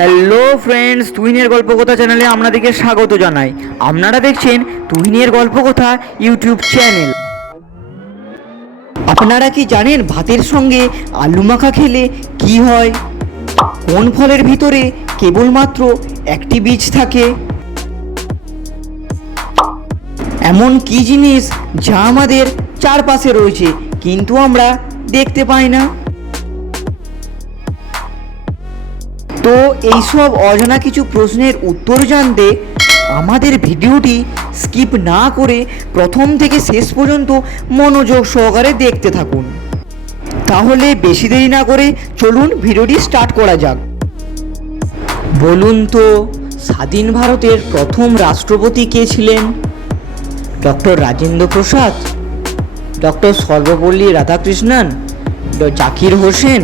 Hello friends, তুহিনের গল্পকথা চ্যানেলে আপনাদেরকে স্বাগত জানাই। আপনারা দেখছেন তুহিনের গল্পকথা ইউটিউব চ্যানেল। আপনারা কি জানেন ভাতের সঙ্গে আলু মাখা খেলে কি হয়? কোন ফলের ভিতরে কেবলমাত্র একটি বীজ থাকে? এমন কি জিনিস যা আমাদের চারপাশে রয়েছে কিন্তু আমরা দেখতে পাই না? তো এইসব অজানা কিছু প্রশ্নের উত্তর জানতে আমাদের ভিডিওটি স্কিপ না করে প্রথম থেকে শেষ পর্যন্ত মনোযোগ সহকারে দেখতে থাকুন। তাহলে বেশি দেরি না করে চলুন ভিডিওটি স্টার্ট করা যাক। বলুন তো, স্বাধীন ভারতের প্রথম রাষ্ট্রপতি কে ছিলেন? ডক্টর রাজেন্দ্র প্রসাদ, ডক্টর সর্বপল্লী রাধাকৃষ্ণন, জাকির হোসেন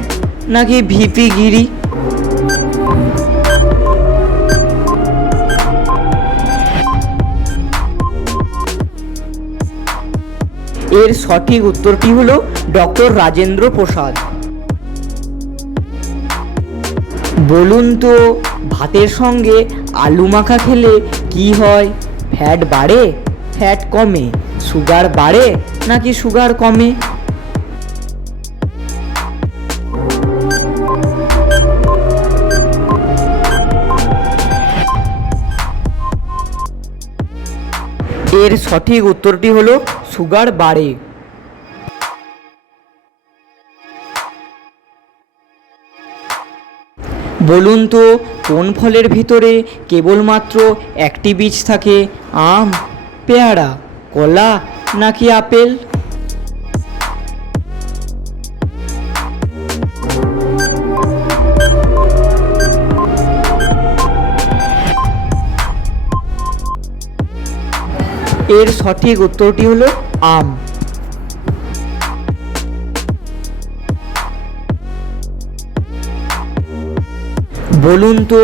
নাকি ভিপি গিরি? এর সঠিক উত্তরটি হলো ডক্টর রাজেন্দ্র প্রসাদ। বলুন তো, ভাতের সঙ্গে আলু মাখা খেলে কি হয়? ফ্যাট বাড়ে, ফ্যাট কমে, সুগার বাড়ে নাকি সুগার কমে? এর সঠিক উত্তরটি হলো সুগার বাড়ে। বলুন তো, কোন ফলের ভিতরে কেবলমাত্র একটি বীজ থাকে? আম, পেয়ারা, কলা নাকি আপেল? এর সঠিক উত্তরটি হলো আম। বলুন তো,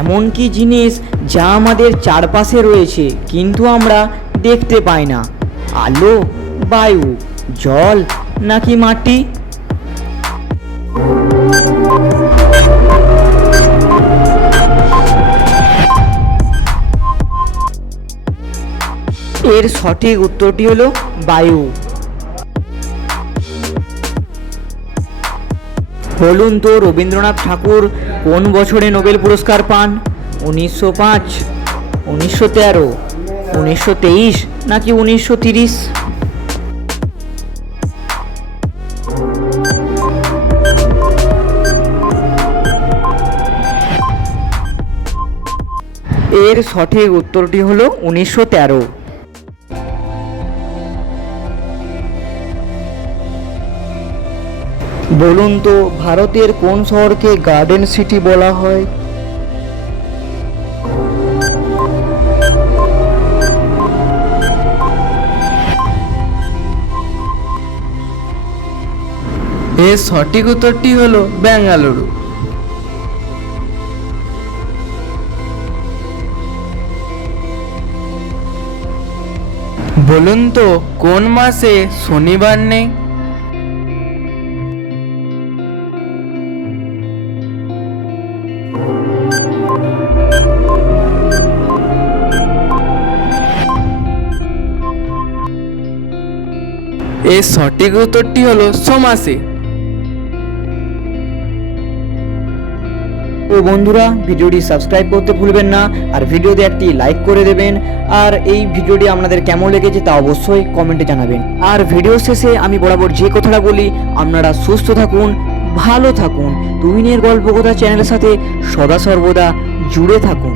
এমন কি জিনিস যা আমাদের চারপাশে রয়েছে কিন্তু আমরা দেখতে পাই না? আলো, বায়ু, জল নাকি মাটি? এর সঠিক উত্তরটি হলো বায়ু। বলুন তো, রবীন্দ্রনাথ ঠাকুর কোন বছরে নোবেল পুরস্কার পান? 1905, 1913, 1923 নাকি 1930? এর সঠিক উত্তরটি হলো 1913। বলুন তো, ভারতের কোন শহরকে গার্ডেন সিটি বলা হয়? এর সঠিক উত্তরটি হলো বেঙ্গালুরু। বলুন তো, কোন মাসে শনিবার নেই? এর সঠিক উত্তরটি হলো সোমাসে। তো বন্ধুরা, ভিডিওটি সাবস্ক্রাইব করতে ভুলবেন না আর ভিডিওতে একটি লাইক করে দেবেন। আর এই ভিডিওটি আপনাদের কেমন লেগেছে তা অবশ্যই কমেন্টে জানাবেন। আর ভিডিও শেষে আমি বরাবর যে কথাটা বলি, আপনারা সুস্থ থাকুন, ভালো থাকুন, তুহিনের গল্পকথা চ্যানেলের সাথে সদা সর্বদা জুড়ে থাকুন।